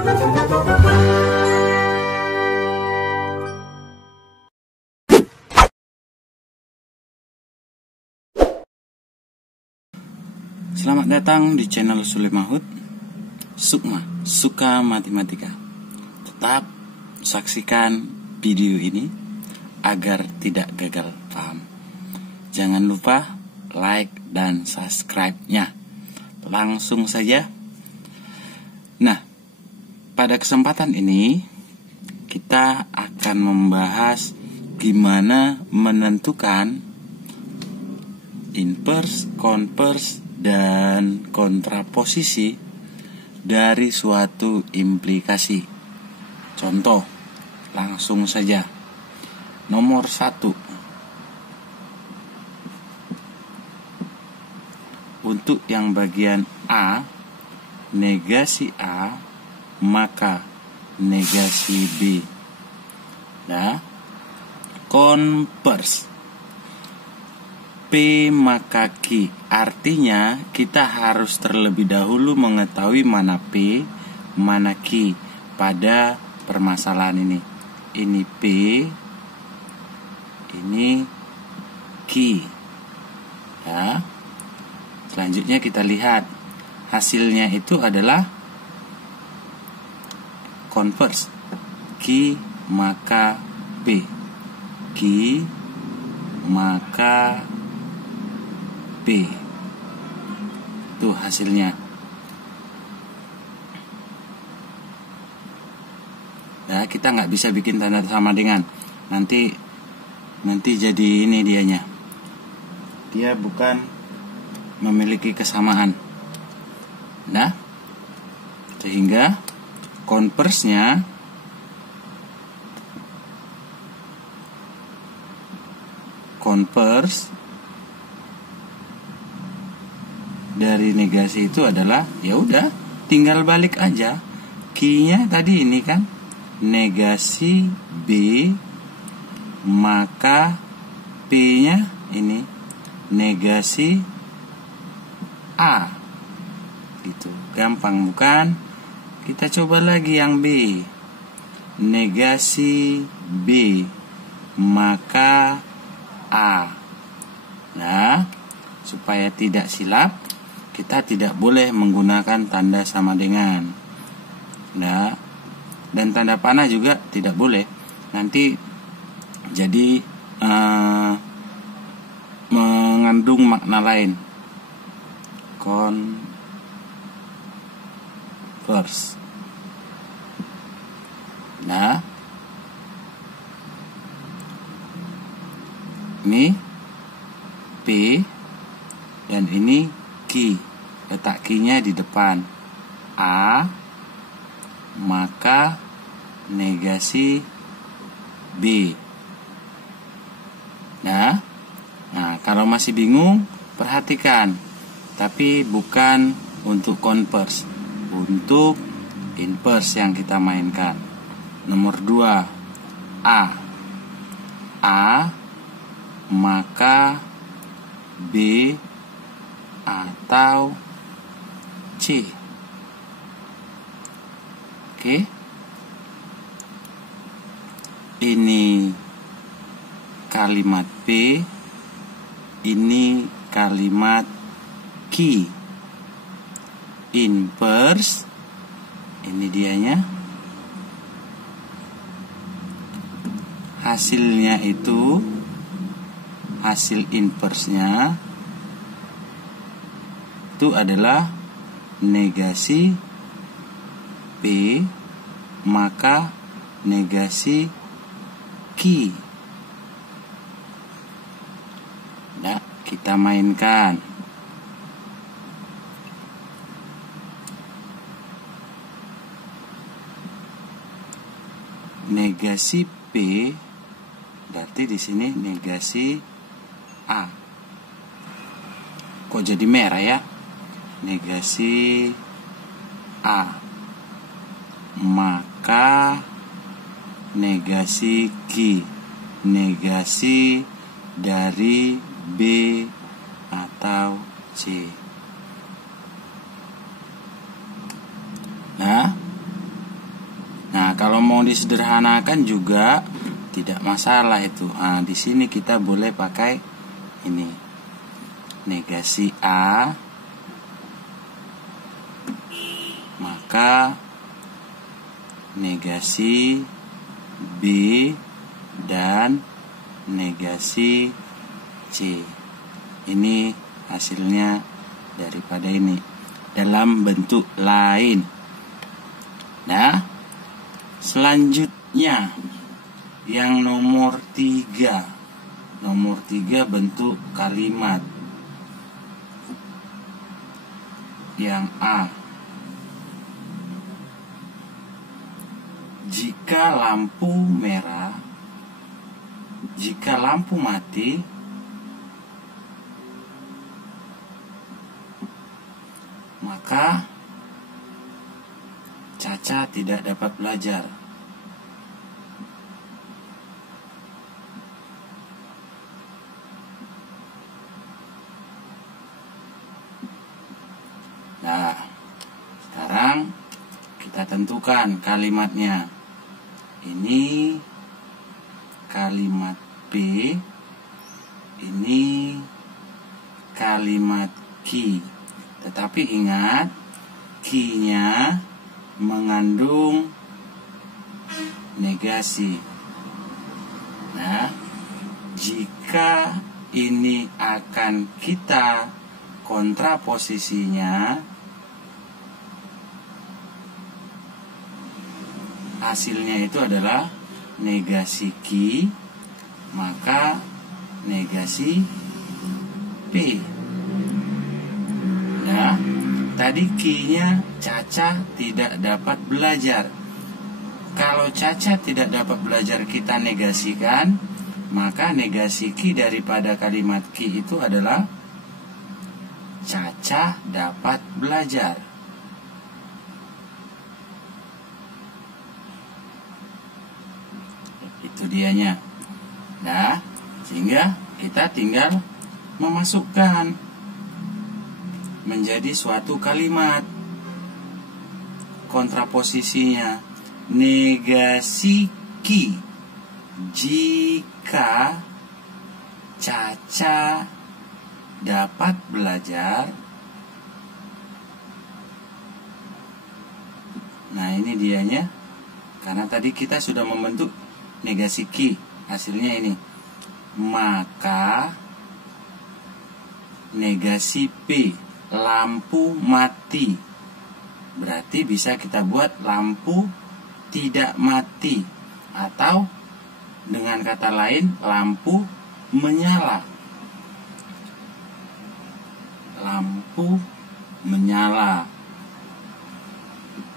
Selamat datang di channel Sule Mahut, Sukma, Suka Matematika. Tetap saksikan video ini agar tidak gagal paham. Jangan lupa like dan subscribe-nya. Langsung saja. Nah, pada kesempatan ini kita akan membahas gimana menentukan inverse, converse, dan kontraposisi dari suatu implikasi. Contoh, langsung saja. Nomor 1. Untuk yang bagian A, negasi A, maka negasi B. Nah, converse. P maka Q. Artinya kita harus terlebih dahulu mengetahui mana P, mana Q pada permasalahan ini. Ini P, ini Q. Ya. Selanjutnya kita lihat hasilnya itu adalah converse. Q maka P. Q maka P. Itu hasilnya. Ya, kita nggak bisa bikin tanda sama dengan. Nanti jadi ini dianya. Dia bukan memiliki kesamaan. Nah, sehingga converse-nya dari negasi itu adalah, ya udah, tinggal balik aja. Q-nya tadi ini kan negasi B, maka P-nya ini negasi A. Gitu. Gampang bukan? Kita coba lagi yang B. Negasi B, maka A. Nah, supaya tidak silap, kita tidak boleh menggunakan tanda sama dengan. Nah, dan tanda panah juga tidak boleh. Nanti jadi mengandung makna lain. Converse. Nah, ini P dan ini Q. Letak Q-nya di depan. A maka negasi B. Nah, kalau masih bingung, perhatikan. Tapi bukan untuk converse, untuk inverse yang kita mainkan. Nomor 2. A maka B atau C. Oke. Ini kalimat P, ini kalimat Q. Inverse, ini dianya. Hasilnya itu, hasil inverse-nya itu adalah negasi P maka negasi Q. Nah, kita mainkan. Negasi P berarti di sini negasi A. Kok jadi merah ya? Negasi A maka negasi Q, negasi dari B atau C. Nah, Kalau mau disederhanakan juga tidak masalah itu. Nah, di sini kita boleh pakai ini. Negasi A, maka negasi B dan negasi C. Ini hasilnya daripada ini dalam bentuk lain. Nah, selanjutnya yang nomor 3. Nomor 3 bentuk kalimat. Yang A. Jika lampu merah, jika lampu mati, maka Caca tidak dapat belajar. Nah, sekarang kita tentukan kalimatnya. Ini kalimat B, ini kalimat Q. Tetapi ingat, Q-nya mengandung negasi. Nah, jika ini akan kita kontraposisinya, hasilnya itu adalah negasi Q, maka negasi P. Nah, tadi Q-nya Caca tidak dapat belajar. Kalau Caca tidak dapat belajar kita negasikan, maka negasi Q daripada kalimat Q itu adalah Caca dapat belajar. Itu dianya. Nah, sehingga kita tinggal memasukkan menjadi suatu kalimat kontraposisinya. Negasi Q jika Caca dapat belajar. Nah, ini dianya. Karena tadi kita sudah membentuk negasi Q, hasilnya ini. Maka negasi P, lampu mati. Berarti bisa kita buat lampu tidak mati, atau dengan kata lain lampu menyala. Lampu menyala.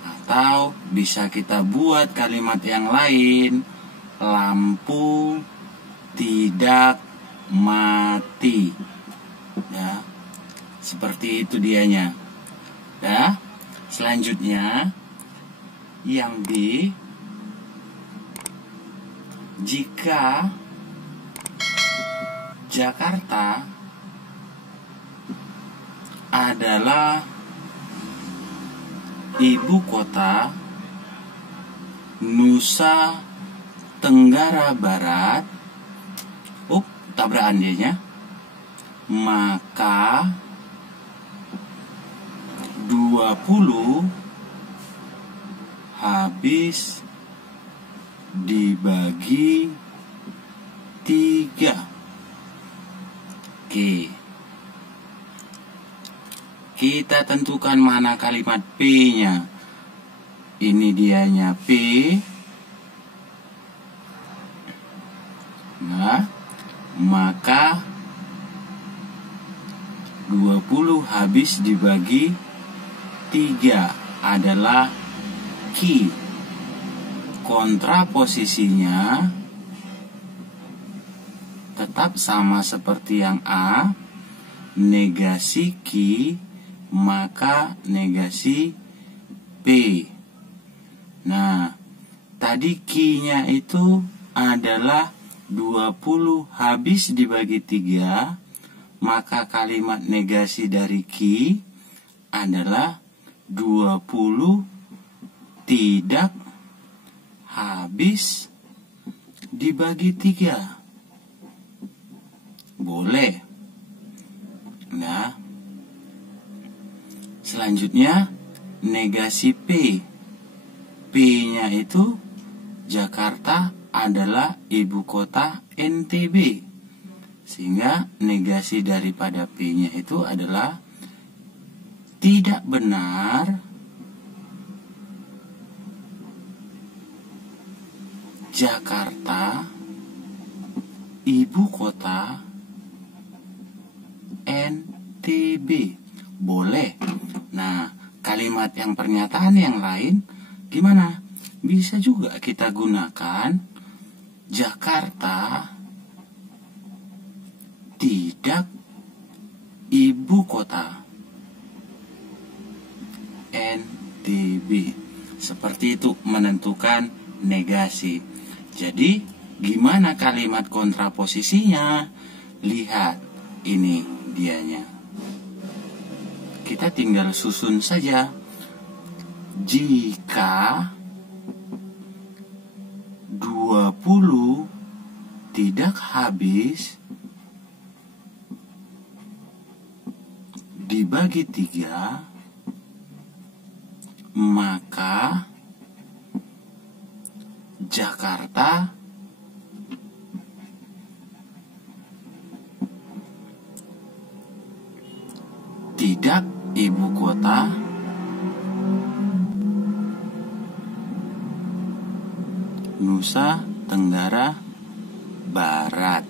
Atau bisa kita buat kalimat yang lain, lampu tidak mati. Ya, seperti itu dianya. Ya, selanjutnya yang B, jika Jakarta adalah ibu kota Nusa Tenggara Barat, tabrakan dianya, maka 20 habis dibagi 3. Oke. Kita tentukan mana kalimat P-nya. Ini dianya P. Nah, maka 20 habis dibagi 3 adalah Q. Kontraposisinya tetap sama seperti yang A, negasi Q, maka negasi P. Nah, tadi Q-nya itu adalah 20 habis dibagi 3, maka kalimat negasi dari Q adalah 20 tidak habis dibagi 3. Boleh. Nah, selanjutnya negasi P. P-nya itu Jakarta adalah ibu kota NTB. Sehingga negasi daripada P-nya itu adalah tidak benar Jakarta ibu kota NTB. Boleh. Nah, kalimat yang pernyataan yang lain gimana? Bisa juga kita gunakan Jakarta tidak ibu kota NTB. Seperti itu menentukan negasi. Jadi, gimana kalimat kontraposisinya? Lihat, ini dianya. Kita tinggal susun saja. Jika 20 tidak habis dibagi 3, maka Jakarta tidak ibu kota Nusa Tenggara Barat.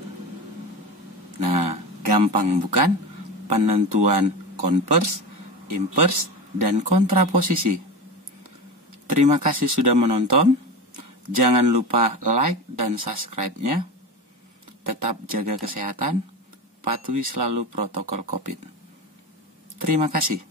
Nah, gampang bukan? Penentuan konvers, invers, dan kontraposisi. Terima kasih sudah menonton. Jangan lupa like dan subscribe-nya. Tetap jaga kesehatan. Patuhi selalu protokol COVID. Terima kasih.